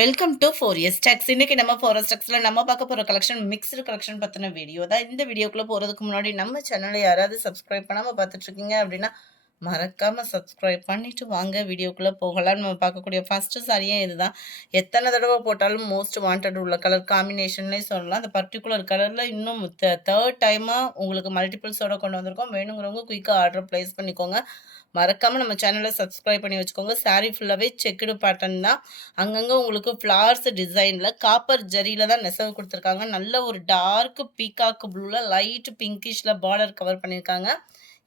Welcome to 4S Tax. இன்னைக்கு நம்ம 4S Taxல நம்ம பார்க்க போற கலெக்ஷன் மிக்ஸ்டு கலெக்ஷன் பத்தின வீடியோ தான். இந்த வீடியோக்குள்ள போறதுக்கு முன்னாடி நம்ம சேனலை யாராவது சப்ஸ்கிரைப் பண்ணாம பார்த்துட்டு இருக்கீங்க அப்படின்னா மறக்காம சப்ஸ்கிரைப் பண்ணிட்டு வாங்க வீடியோக்குள்ள போகலாம். நம்ம பார்க்கக்கூடிய ஃபர்ஸ்ட் சாரியே இதுதான். எத்தனை தடவை போட்டாலும் மோஸ்ட் வாண்டட் உள்ள கலர் காம்பினேஷன்லேயே சொல்லலாம். அந்த பர்டிகுலர் கலர்ல இன்னும் தேர்ட் டைமா உங்களுக்கு மல்டிபிள்ஸோட கொண்டு வந்திருக்கோம். வேணுங்கிறவங்க குயிக்காக ஆர்டர் பிளேஸ் பண்ணிக்கோங்க. மறக்காம நம்ம சேனலை சப்ஸ்கிரைப் பண்ணி வச்சுக்கோங்க. சாரீ ஃபுல்லாவே செக்குடு பேட்டர்ன் தான். அங்கங்க உங்களுக்கு ஃப்ளார்ஸ் டிசைன்ல காப்பர் ஜரியில தான் நெசவு கொடுத்துருக்காங்க. நல்ல ஒரு டார்க் பீகாக் ப்ளூல லைட் பிங்கிஷ்ல பார்டர் கவர் பண்ணியிருக்காங்க.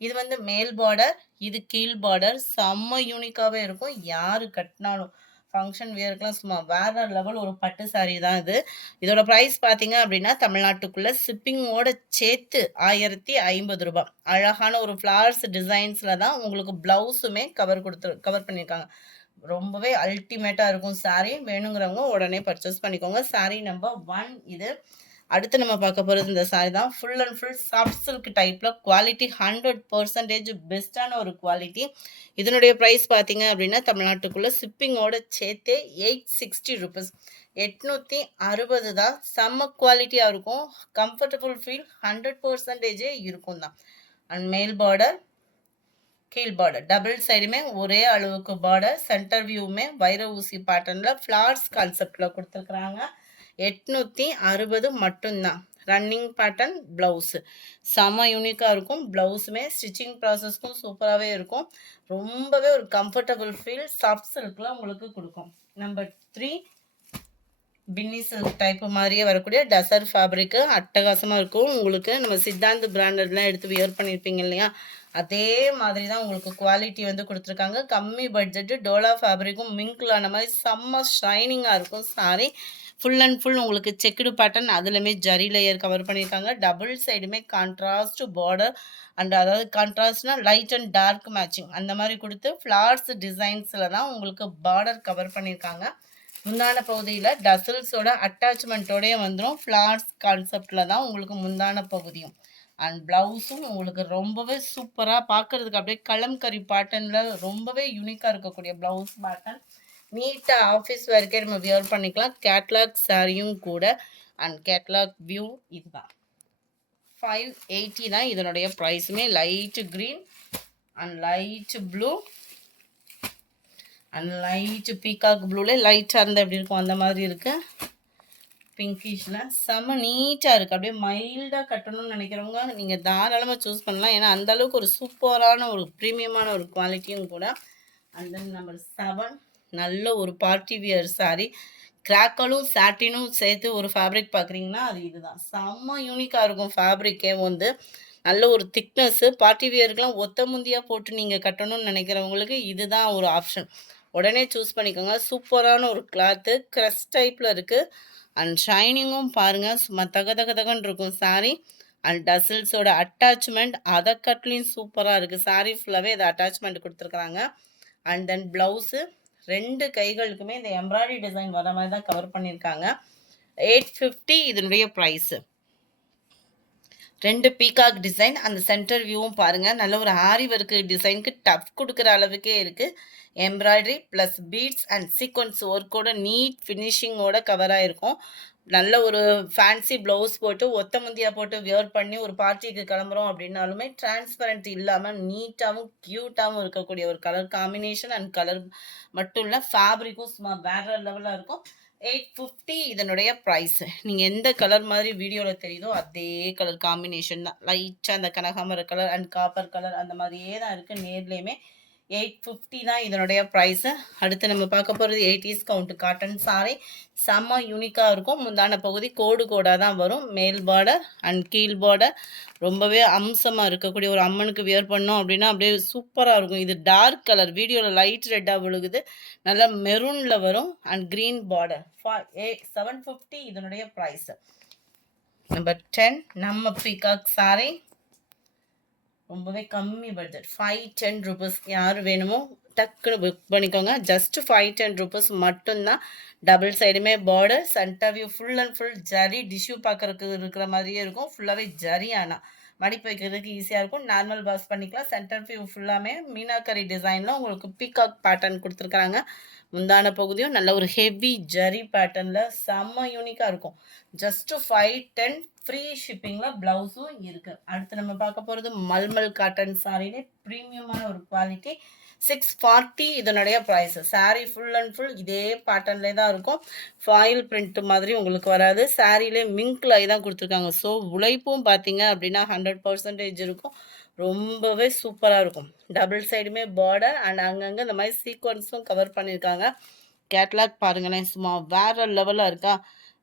இது வந்து மேல் பார்டர், இது கீழ் பார்டர். செம்ம யூனிக்காவே இருக்கும். யாரு கட்டினாலும் ஃபங்க்ஷன் வியருக்குலாம் சும்மா வேற லெவல் ஒரு பட்டு சாரீ தான் இது. இதோட ப்ரைஸ் பார்த்தீங்க அப்படின்னா தமிழ்நாட்டுக்குள்ள ஷிப்பிங்கோட சேர்த்து ரூ. 1050. அழகான ஒரு ஃப்ளார்ஸ் டிசைன்ஸ்ல தான் உங்களுக்கு பிளவுஸுமே கவர் பண்ணியிருக்காங்க. ரொம்பவே அல்டிமேட்டா இருக்கும் சாரீ. வேணுங்கிறவங்க உடனே பர்ச்சேஸ் பண்ணிக்கோங்க. சாரீ நம்பர் 1 இது. அடுத்து நம்ம பார்க்க போகிறது இந்த சாரீ தான். Full and full soft silk டைப்பில் குவாலிட்டி 100% பெஸ்ட்டான ஒரு குவாலிட்டி. இதனுடைய ப்ரைஸ் பார்த்தீங்க அப்படின்னா தமிழ்நாட்டுக்குள்ளே ஷிப்பிங்கோட சேர்த்தே ₹860. 860 தான். செம்ம குவாலிட்டியாக இருக்கும். கம்ஃபர்டபுள் ஃபீல் 100% இருக்கும் தான். அண்ட் மேல் பார்டர், கீழ் பார்டர் டபுள் சைடுமே ஒரே அளவுக்கு பார்டர். சென்டர் வியூவுமே வைர ஊசி பேட்டர்னில் ஃப்ளார்ஸ் கான்செப்டில் கொடுத்துருக்குறாங்க. 860 மட்டும்தான். ரன்னிங் பேட்டர்ன் ப்ளவுஸு செம யூனிக்காக இருக்கும். ப்ளவுஸுமே ஸ்டிச்சிங் ப்ராசஸ்க்கும் சூப்பராகவே இருக்கும். ரொம்பவே ஒரு கம்ஃபர்டபுள் ஃபீல் சாஃப்ட் சில்கில் உங்களுக்கு கொடுக்கும். நம்பர் 3 பின்னி சில்க் டைப்பு மாதிரியே வரக்கூடிய டசர் ஃபேப்ரிக்கு அட்டகாசமாக இருக்கும். உங்களுக்கு நம்ம சித்தாந்த் பிராண்டட்லாம் எடுத்து வியர் பண்ணியிருப்பீங்க இல்லையா, அதே மாதிரி தான் உங்களுக்கு குவாலிட்டி வந்து கொடுத்துருக்காங்க. கம்மி பட்ஜெட்டு டோலா ஃபேப்ரிக்கும் மிங்கில் ஆன மாதிரி செம்ம ஷைனிங்காக இருக்கும் சாரி. ஃபுல் அண்ட் ஃபுல் உங்களுக்கு செக்குடு பேட்டர்ன், அதுலேயுமே ஜரி லேயர் கவர் பண்ணியிருக்காங்க. டபுள் சைடுமே கான்ட்ராஸ்ட் பார்டர் அண்ட் அதாவது கான்ட்ராஸ்ட்னா லைட் அண்ட் டார்க் மேட்சிங் அந்த மாதிரி கொடுத்து ஃப்ளார்ஸ் டிசைன்ஸில் தான் உங்களுக்கு பார்டர் கவர் பண்ணியிருக்காங்க. முந்தான பகுதியில் டசல்ஸோட அட்டாச்மெண்ட்டோடய வந்துடும். ஃப்ளார்ஸ் கான்செப்டில் தான் உங்களுக்கு முந்தான பகுதியும். அண்ட் ப்ளவுஸும் உங்களுக்கு ரொம்பவே சூப்பராக பார்க்குறதுக்கு அப்படியே கலம்கரி பேட்டர்னில் ரொம்பவே யூனிக்காக இருக்கக்கூடிய ப்ளவுஸ் பேட்டர்ன். நீட்டாக ஆஃபீஸ் வரைக்கும் நம்ம வியர் பண்ணிக்கலாம். கேட்லாக் சாரியும் கூட. அண்ட் கேட்லாக் வியூ இதுதான். 580 தான் இதனுடைய ப்ரைஸுமே. Light green and light blue and light peacock ப்ளூவில் லைட்டாக இருந்தால் எப்படி இருக்கும் அந்த மாதிரி இருக்குது. பிங்கிஷ்ல செம்ம நீட்டாக இருக்குது. அப்படியே மைல்டாக கட்டணும்னு நினைக்கிறவங்க நீங்கள் தாராளமாக சூஸ் பண்ணலாம். ஏன்னா அந்தளவுக்கு ஒரு சூப்பரான ஒரு ப்ரீமியமான ஒரு குவாலிட்டியும் கூட. அண்ட் தென் நம்பர் 7 நல்ல ஒரு பார்ட்டி வியர் சாரீ. கிராக்கலும் சாட்டினும் சேர்த்து ஒரு ஃபேப்ரிக் பார்க்குறீங்கன்னா அது இதுதான். செம்ம யூனிக்காக இருக்கும். ஃபேப்ரிக்கே வந்து நல்ல ஒரு திக்னஸ்ஸு. பார்ட்டி வியருக்கெலாம் ஒத்த முந்தியாக போட்டு நீங்கள் கட்டணும்னு நினைக்கிறவங்களுக்கு இதுதான் ஒரு ஆப்ஷன். உடனே சூஸ் பண்ணிக்கோங்க. சூப்பரான ஒரு கிளாத்து க்ரஷ் டைப்பில் இருக்குது. அண்ட் ஷைனிங்கும் பாருங்கள் சும்மா தக தக தகன்னு இருக்கும் சாரீ. அண்ட் டசில்ஸோட அட்டாச்மெண்ட் அதை கட்லையும் சூப்பராக இருக்குது. சாரீ ஃபுல்லாகவே அதை அட்டாச்மெண்ட் கொடுத்துருக்குறாங்க. அண்ட் தென் ப்ளவுஸு 2 கைகளுக்குமே இந்த எம்ப்ராய்டரி டிசைன் வர மாதிரி தான் கவர் பண்ணியிருக்காங்க. 850 இதனுடைய ப்ரைஸு. 2 peacock design. அந்த சென்டர் வியூவும் பாருங்கள் நல்ல ஒரு ஆரி ஒர்க்கு டிசைனுக்கு டஃப் கொடுக்குற அளவுக்கே இருக்குது. Embroidery plus beads and sequins ஒர்க்கோட நீட் ஃபினிஷிங்கோட கவராக இருக்கும். நல்ல ஒரு ஃபேன்சி ப்ளவுஸ் போட்டு ஒத்த முந்தியாக போட்டு வியர் பண்ணி ஒரு பார்ட்டிக்கு கிளம்புறோம் அப்படின்னாலுமே டிரான்ஸ்பரண்ட் இல்லாமல் நீட்டாகவும் க்யூட்டாகவும் இருக்கக்கூடிய ஒரு கலர் காம்பினேஷன் அண்ட் கலர் மட்டும் இல்லை, ஃபேப்ரிக்கும் சும்மா வேற லெவலாக இருக்கும். 850 இதனுடைய ப்ரைஸு. நீங்கள் எந்த கலர் மாதிரி வீடியோவில் தெரியுதோ அதே கலர் காம்பினேஷன் தான். லைட்டாக அந்த கனகாமர கலர் அண்ட் காப்பர் கலர் அந்த மாதிரியே தான் இருக்குது. நேர்லேயுமே 850 தான் இதனுடைய ப்ரைஸு. அடுத்து நம்ம பார்க்க போகிறது 80s கவுண்ட் காட்டன் சாரீ. செம்ம யூனிக்காக இருக்கும். முந்தான பகுதி கோடு கோடாக தான் வரும். மேல் பார்டர் அண்ட் கீழ் பார்டர் ரொம்பவே அம்சமாக இருக்கக்கூடிய ஒரு அம்மனுக்கு வியர் பண்ணோம் அப்படின்னா அப்படியே சூப்பராக இருக்கும். இது டார்க் கலர், வீடியோவில் லைட் ரெட்டாக விழுகுது. நல்லா மெரூனில் வரும் அண்ட் க்ரீன் பார்டர். 750 இதனுடைய ப்ரைஸு. நம்பர் 10 நம்ம பீகாக் சாரீ. ரொம்பவே கம்மி பட்ஜெட். 510 ருபீஸ். யார் வேணுமோ டக்குன்னு புக் பண்ணிக்கோங்க. ஜஸ்ட் 510 ருபீஸ் மட்டும்தான். டபுள் சைடுமே border, centre view full and full zari. Tissue பார்க்குறதுக்கு இருக்கிற மாதிரியே இருக்கும். ஃபுல்லாகவே ஜரி. ஆனால் மடிப்பு வைக்கிறதுக்கு ஈஸியாக இருக்கும். நார்மல் வாஷ் பண்ணிக்கலாம். சென்டர் வியூ ஃபுல்லாமே மீனாக்கரி டிசைனில் உங்களுக்கு பீகாக் பேட்டர்ன் கொடுத்துருக்குறாங்க. முந்தான பகுதியும் நல்ல ஒரு ஹெவி ஜரி பேட்டர்னில் செம்ம யூனிக்காக இருக்கும். ஜஸ்ட்டு 510 ஃப்ரீ ஷிப்பிங்கில் ப்ளவுஸும் இருக்குது. அடுத்து நம்ம பார்க்க போகிறது மல்மல் காட்டன் சாரிலே ப்ரீமியமான ஒரு குவாலிட்டி. 640 இதனுடைய price. Sari full and full இதே பேட்டர்ன்லே தான் இருக்கும். ஃபாயில் பிரிண்ட் மாதிரி உங்களுக்கு வராது. சாரீலே மிங்க்ல தான் கொடுத்துருக்காங்க. ஸோ உழைப்பும் பார்த்தீங்க அப்படின்னா 100% இருக்கும். ரொம்பவே சூப்பராக இருக்கும். டபுள் சைடுமே பார்டர் அண்ட் அங்கங்கே இந்த மாதிரி சீக்வன்ஸும் கவர் பண்ணியிருக்காங்க. கேட்லாக் பாருங்களேன், சும்மா வேறு லெவலாக இருக்கா.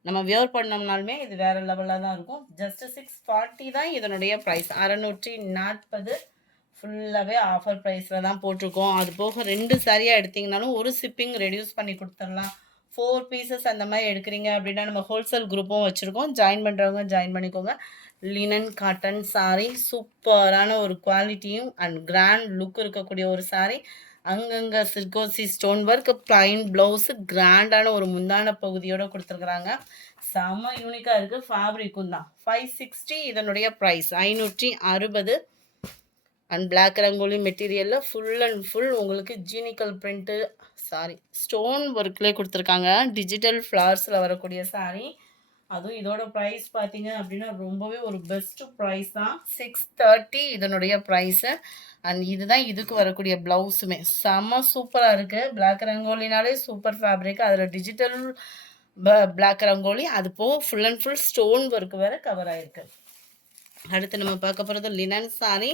நம்ம வியர் பண்ணோம்னாலுமே இது வேறு லெவலாக தான் இருக்கும். ஜஸ்ட்டு 640 தான் இதனுடைய ப்ரைஸ். 640 ஃபுல்லாகவே ஆஃபர் ப்ரைஸில் தான் போட்டிருக்கோம். அது போக 2 சாரியாக எடுத்திங்கனாலும் ஒரு ஷிப்பிங் ரெடியூஸ் பண்ணி கொடுத்துடலாம். 4 பீசஸ் அந்த மாதிரி எடுக்கிறீங்க அப்படின்னா நம்ம ஹோல்சேல் குரூப்பும் வச்சுருக்கோம். ஜாயின் பண்ணுறவங்க ஜாயின் பண்ணிக்கோங்க. லினன் காட்டன் சாரீ சூப்பரான ஒரு குவாலிட்டியும் அண்ட் கிராண்ட் லுக் இருக்கக்கூடிய ஒரு சாரீ. அங்கங்கே சிர்கோசி ஸ்டோன் ஒர்க், ப்ளைன் ப்ளவுஸு, கிராண்டான ஒரு முந்தான பகுதியோடு கொடுத்துருக்குறாங்க. செம்ம யூனிக்காக இருக்குது. ஃபேப்ரிக்கும் தான் 560 இதனுடைய ப்ரைஸ். 560 அண்ட் பிளாக் ரங்கோலி மெட்டீரியலில் ஃபுல் அண்ட் ஃபுல் உங்களுக்கு ஜீனிக்கல் பிரிண்ட்டு சாரி ஸ்டோன் ஒர்க்லேயே கொடுத்துருக்காங்க. டிஜிட்டல் ஃப்ளார்ஸில் வரக்கூடிய சாரீ. அதுவும் இதோட ப்ரைஸ் பார்த்தீங்க அப்படின்னா ரொம்பவே ஒரு பெஸ்ட்டு ப்ரைஸ் தான். 630 இதனுடைய ப்ரைஸு. அண்ட் இதுதான் இதுக்கு வரக்கூடிய ப்ளவுஸுமே செம்ம சூப்பராக இருக்குது. பிளாக் ரங்கோலினாலே சூப்பர் ஃபேப்ரிக். அதில் டிஜிட்டல் பிளாக் ரங்கோலி, அது போக full and full stone work வேறு கவர் ஆகிருக்கு. அடுத்து நம்ம பார்க்க போகிறது லினன் சாரி.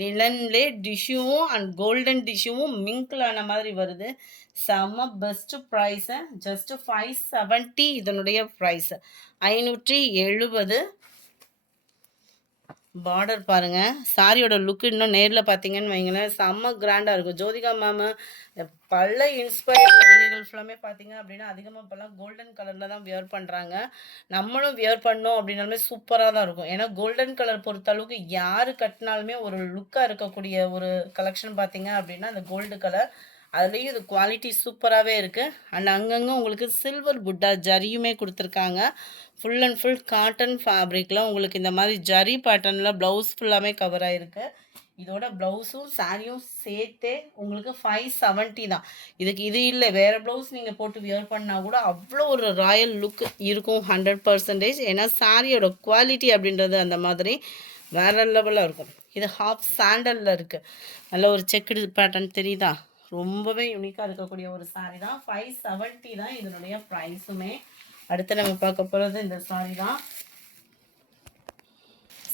லினன்லே டிஷ்யூவும் அண்ட் கோல்டன் டிஷ்யூவும் மிங்கிளான மாதிரி வருது. செம்ம பெஸ்ட்டு ப்ரைஸு. ஜஸ்ட்டு 570 இதனுடைய ப்ரைஸு. 570. பார்டர் பாருங்கள். சாரியோட லுக்கு இன்னும் நேரில் பார்த்தீங்கன்னு வைங்களேன் செம்ம கிராண்டாக இருக்கும். ஜோதிகா மேமு பல இன்ஸ்பயர்ட் நடிகைகள் ஃபுல்லாமே பார்த்தீங்க அப்படின்னா அதிகமாக இப்போல்லாம் கோல்டன் கலரில் தான் வியர் பண்ணுறாங்க. நம்மளும் வியர் பண்ணோம் அப்படின்னாலுமே சூப்பராக தான் இருக்கும். ஏன்னா கோல்டன் கலர் பொறுத்தளவுக்கு யார் கட்டினாலுமே ஒரு லுக்காக இருக்கக்கூடிய ஒரு கலெக்ஷன் பார்த்தீங்க அப்படின்னா அந்த கோல்டு கலர். அதுலேயும் இது குவாலிட்டி சூப்பராகவே இருக்குது. அண்ட் அங்கங்கே உங்களுக்கு சில்வர் புட்டா ஜரியுமே கொடுத்துருக்காங்க. ஃபுல் அண்ட் ஃபுல் காட்டன் ஃபேப்ரிக்கில் உங்களுக்கு இந்த மாதிரி ஜரி பேட்டர்னில் ப்ளவுஸ் ஃபுல்லாமே கவர் ஆகிருக்கு. இதோட ப்ளவுஸும் சாரியும் சேர்த்தே உங்களுக்கு 570 தான். இதுக்கு இது இல்லை, வேறு ப்ளவுஸ் நீங்கள் போட்டு வியர் பண்ணால் கூட அவ்வளோ ஒரு ராயல் லுக் இருக்கும் 100%. ஏன்னா சாரியோட குவாலிட்டி அப்படின்றது அந்த மாதிரி வேறு லெவலில் இருக்கும். இது ஹாஃப் சாண்டலில் இருக்குது. நல்ல ஒரு செக்குடு பேட்டர்ன் தெரியுதா. ரொம்பவே யூனிக்காக இருக்கக்கூடிய ஒரு சாரீ தான். 570 தான் இதனுடைய ப்ரைஸுமே. அடுத்து நம்ம பார்க்க போகிறது இந்த சாரீ தான்.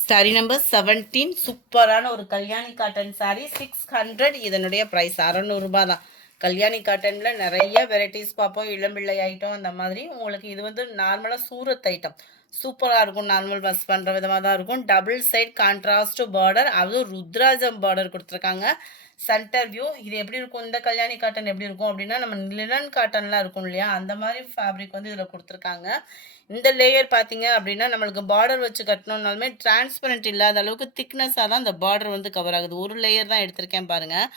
சாரீ நம்பர் 17. சூப்பரான ஒரு கல்யாணி காட்டன் சாரீ. 600 இதனுடைய ப்ரைஸ். 600 தான். கல்யாணி காட்டனில் நிறைய வெரைட்டிஸ் பார்ப்போம். இளம்பிள்ளை ஐட்டம் அந்த மாதிரி. உங்களுக்கு இது வந்து நார்மலாக சூரத் ஐட்டம் சூப்பராக இருக்கும். நார்மல் பஸ் பண்ணுற விதமாக தான் இருக்கும். டபுள் சைட் கான்ட்ராஸ்ட் பார்டர், அதுவும் ருத்ராஜம் பார்டர் கொடுத்துருக்காங்க. Centre view. இது எப்படி இருக்கும், இந்த கல்யாணி காட்டன் எப்படி இருக்கும் அப்படின்னா நம்ம லினன் காட்டன்லாம் இருக்கும் இல்லையா, அந்த மாதிரி ஃபேப்ரிக் வந்து இதில் கொடுத்துருக்காங்க. இந்த லேயர் பார்த்தீங்க அப்படின்னா நம்மளுக்கு பார்டர் வச்சு கட்டணுன்னாலுமே டிரான்ஸ்பரண்ட் இல்லாத அளவுக்கு திக்னஸாக தான் இந்த பார்டர் வந்து கவர் ஆகுது. ஒரு லேயர் தான் எடுத்திருக்கேன் பாருங்கள்.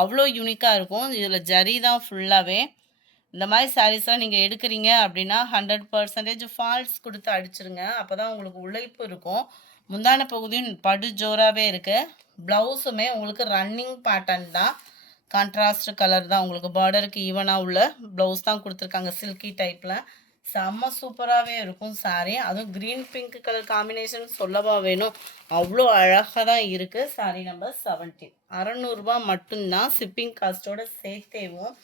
அவ்வளோ யூனிக்காக இருக்கும். இதில் ஜரி தான் ஃபுல்லாகவே. இந்த மாதிரி சாரீஸ்லாம் நீங்கள் எடுக்கிறீங்க அப்படின்னா 100% ஃபால்ஸ் கொடுத்து அடிச்சிருங்க. அப்போ தான் உங்களுக்கு உழைப்பு இருக்கும். முந்தான பகுதியும் படு ஜோராகவே இருக்குது. ப்ளவுஸுமே உங்களுக்கு ரன்னிங் பேட்டர்ன் தான். கான்ட்ராஸ்ட் கலர் தான். உங்களுக்கு பார்டருக்கு ஈவனாக உள்ள ப்ளவுஸ் தான் கொடுத்துருக்காங்க. சில்கி டைப்பில் செம்ம சூப்பராகவே இருக்கும் சாரீ. அதுவும் க்ரீன் பிங்க் கலர் காம்பினேஷன் சொல்லவா வேணும், அவ்வளோ அழகாக தான் இருக்குது. சாரீ நம்பர் 17. 600 மட்டும்தான் ஷிப்பிங் காஸ்ட்டோட சேர்த்தேவும்.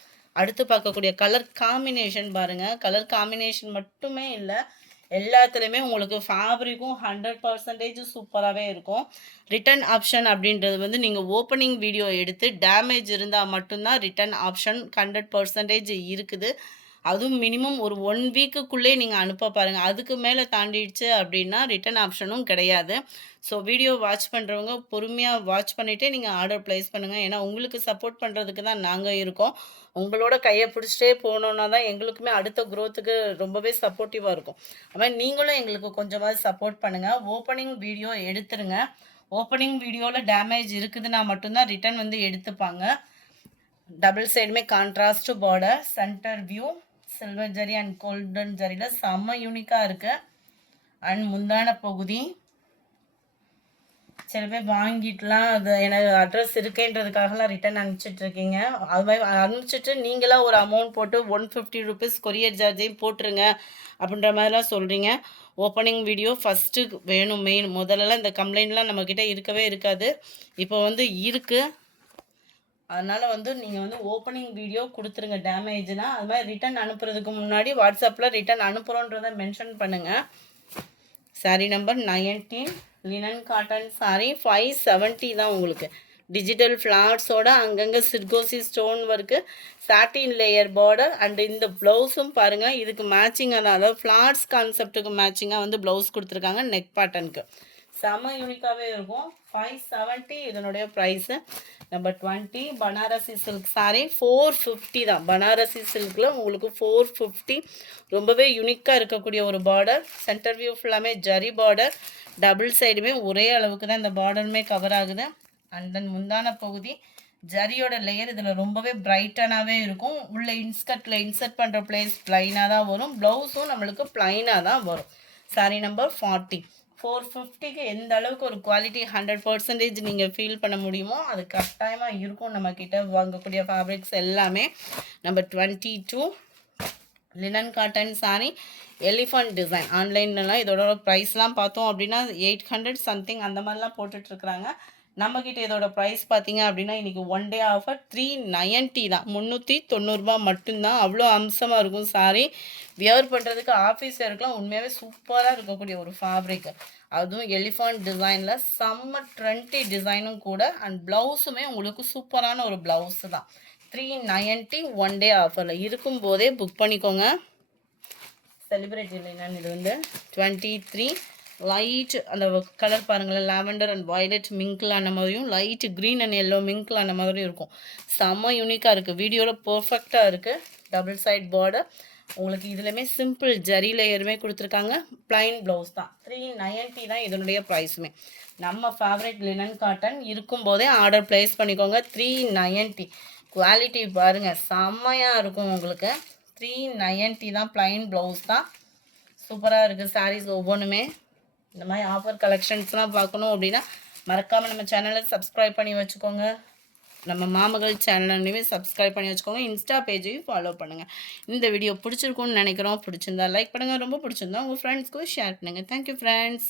அடுத்து பார்க்கக்கூடிய கலர் காம்பினேஷன் பாருங்கள். கலர் காம்பினேஷன் மட்டுமே இல்லை, எல்லாத்துலேயுமே உங்களுக்கு ஃபேப்ரிக்கும் 100% சூப்பராகவே இருக்கும். ரிட்டன் ஆப்ஷன் அப்படின்றது வந்து நீங்கள் ஓப்பனிங் வீடியோ எடுத்து டேமேஜ் இருந்தால் மட்டும்தான் ரிட்டன் ஆப்ஷன் 100% இருக்குது. அதுவும் மினிமம் ஒரு 1 வீக்குக்குள்ளே நீங்கள் அனுப்ப பாருங்கள். அதுக்கு மேலே தாண்டிடுச்சு அப்படின்னா ரிட்டன் ஆப்ஷனும் கிடையாது. ஸோ வீடியோ வாட்ச் பண்ணுறவங்க பொறுமையாக வாட்ச் பண்ணிவிட்டு நீங்கள் ஆர்டர் ப்ளேஸ் பண்ணுங்கள். ஏன்னா உங்களுக்கு சப்போர்ட் பண்ணுறதுக்கு தான் நாங்கள் இருக்கோம். உங்களோட கையை பிடிச்சிட்டே போனோன்னா தான் எங்களுக்குமே அடுத்த க்ரோத்துக்கு ரொம்பவே சப்போர்ட்டிவாக இருக்கும். அது மாதிரி நீங்களும் எங்களுக்கு கொஞ்சமாவது சப்போர்ட் பண்ணுங்கள். ஓப்பனிங் வீடியோ எடுத்துருங்க. ஓப்பனிங் வீடியோவில் டேமேஜ் இருக்குதுன்னா மட்டும்தான் ரிட்டன் வந்து எடுத்துப்பாங்க. டபுள் சைடுமே contrast border, centre view, silver zari and golden ஜரியில் செம்ம யூனிக்காக இருக்குது. அண்ட் முந்தான பகுதி சில பேர் வாங்கிட்டுலாம் அது எனக்கு அட்ரஸ் இருக்கேன்றதுக்காகலாம் ரிட்டர்ன் அனுப்பிச்சிட்ருக்கீங்க. அது மாதிரி அனுப்பிச்சிட்டு நீங்களா ஒரு அமௌண்ட் போட்டு ₹150 கொரியர் சார்ஜையும் போட்டுருங்க அப்படின்ற மாதிரிலாம் சொல்கிறீங்க. ஓப்பனிங் வீடியோ ஃபஸ்ட்டு வேணும் மெயின். முதல்லலாம் இந்த கம்ப்ளைண்ட்லாம் நம்மக்கிட்ட இருக்கவே இருக்காது. இப்போ வந்து இருக்குது. அதனால் வந்து நீங்கள் வந்து ஓப்பனிங் வீடியோ கொடுத்துருங்க டேமேஜ்னா. அது மாதிரி ரிட்டர்ன் அனுப்புறதுக்கு முன்னாடி வாட்ஸ்அப்பில் ரிட்டர்ன் அனுப்புகிறோன்றதை மென்ஷன் பண்ணுங்கள். Sari number 19 linen cotton sari 570 தான் உங்களுக்கு. டிஜிட்டல் ஃப்ளார்ஸோட அங்கங்கே சிர்கோசி stone work, satin layer border and இந்த ப்ளவுஸும் பாருங்கள் இதுக்கு மேட்சிங்காக தான், அதாவது ஃப்ளார்ஸ் கான்செப்ட்டுக்கு மேட்சிங்காக வந்து ப்ளவுஸ் கொடுத்துருக்காங்க நெக் பேட்டர்னுக்கு. செம யூனிக்காகவே இருக்கும். 570 இதனுடைய price. Number 20 Banarasi silk sari 450 தான். பனாரசி சில்கில் உங்களுக்கு 450 ரொம்பவே யூனிக்காக இருக்கக்கூடிய ஒரு பார்டர். சென்டர் வியூ ஃபுல்லாமே ஜரி பார்டர், டபுள் சைடுமே ஒரே அளவுக்கு தான் இந்த பார்டருமே கவர் ஆகுது. அண்ட் தென் முந்தான பகுதி ஜரியோட லேயர் இதில் ரொம்பவே பிரைட்டனாகவே இருக்கும். உள்ள இன்ஸ்கர்ட்டில் இன்சர்ட் பண்ணுற பிளேஸ் ப்ளைனாக தான் வரும். ப்ளவுஸும் நம்மளுக்கு ப்ளைனாக தான் வரும். சாரீ நம்பர் 40 450க்கு எந்த அளவுக்கு ஒரு குவாலிட்டி 100% நீங்கள் ஃபீல் பண்ண முடியுமோ அது கட்டாயமாக இருக்கும் நம்மக்கிட்ட வாங்கக்கூடிய ஃபேப்ரிக்ஸ் எல்லாமே. Number 22 linen cotton sari elephant design. ஆன்லைன்லலாம் இதோட ப்ரைஸ்லாம் பார்த்தோம் அப்படின்னா 800 சம்திங் அந்த மாதிரிலாம் போட்டுட்ருக்குறாங்க. நம்மக்கிட்ட இதோட ப்ரைஸ் பார்த்தீங்க அப்படின்னா இன்றைக்கி ஒன் டே ஆஃபர் 390 தான். 390 மட்டும்தான். அவ்வளோ அம்சமாக இருக்கும் சாரீ. வியர் பண்ணுறதுக்கு ஆஃபீஸ் வேர்க்கெலாம் உண்மையாகவே சூப்பராக இருக்கக்கூடிய ஒரு ஃபேப்ரிக். அதுவும் எலிஃபண்ட் டிசைனில் செம்ம ட்ரெண்டி டிசைனும் கூட. அண்ட் ப்ளவுஸுமே உங்களுக்கு சூப்பரான ஒரு ப்ளவுஸு தான். 390 ஒன் டே ஆஃபரில் இருக்கும்போதே புக் பண்ணிக்கோங்க. செலிப்ரேட் இல்லைன்னு இது வந்து 23 லைட் அந்த கலர் பாருங்களேன், லாவெண்டர் அண்ட் வயலட் மிங்கிள் ஆன மாதிரியும் light green and yellow mingle ஆன மாதிரியும் இருக்கும். செம்ம யூனிக்காக இருக்குது. வீடியோவில் பர்ஃபெக்டாக இருக்குது. டபுள் சைட் பார்டர் உங்களுக்கு. இதுலையுமே சிம்பிள் ஜரி லேயருமே கொடுத்துருக்காங்க. ப்ளைன் ப்ளவுஸ் தான். 390 தான் இதனுடைய ப்ரைஸுமே. நம்ம ஃபேவரட் லினன் காட்டன் இருக்கும்போதே ஆர்டர் ப்ளேஸ் பண்ணிக்கோங்க. 390 குவாலிட்டி பாருங்கள் செம்மையாக இருக்கும் உங்களுக்கு. 390 தான். ப்ளைன் ப்ளவுஸ் தான். சூப்பராக இருக்குது சாரீஸ் ஒவ்வொன்றுமே. இந்த மாதிரி ஆஃபர் கலெக்ஷன்ஸ்லாம் பார்க்கணும் அப்படின்னா மறக்காமல் நம்ம சேனலை சப்ஸ்கிரைப் பண்ணி வச்சுக்கோங்க. நம்ம மாமகள் சேனல்லையுமே சப்ஸ்கிரைப் பண்ணி வச்சுக்கோங்க. இன்ஸ்டா பேஜையும் ஃபாலோ பண்ணுங்கள். இந்த வீடியோ பிடிச்சிருக்குன்னு நினைக்கிறோம். பிடிச்சிருந்தா லைக் பண்ணுங்கள். ரொம்ப பிடிச்சிருந்தா உங்கள் ஃப்ரெண்ட்ஸ்க்கும் ஷேர் பண்ணுங்கள். Thank you friends.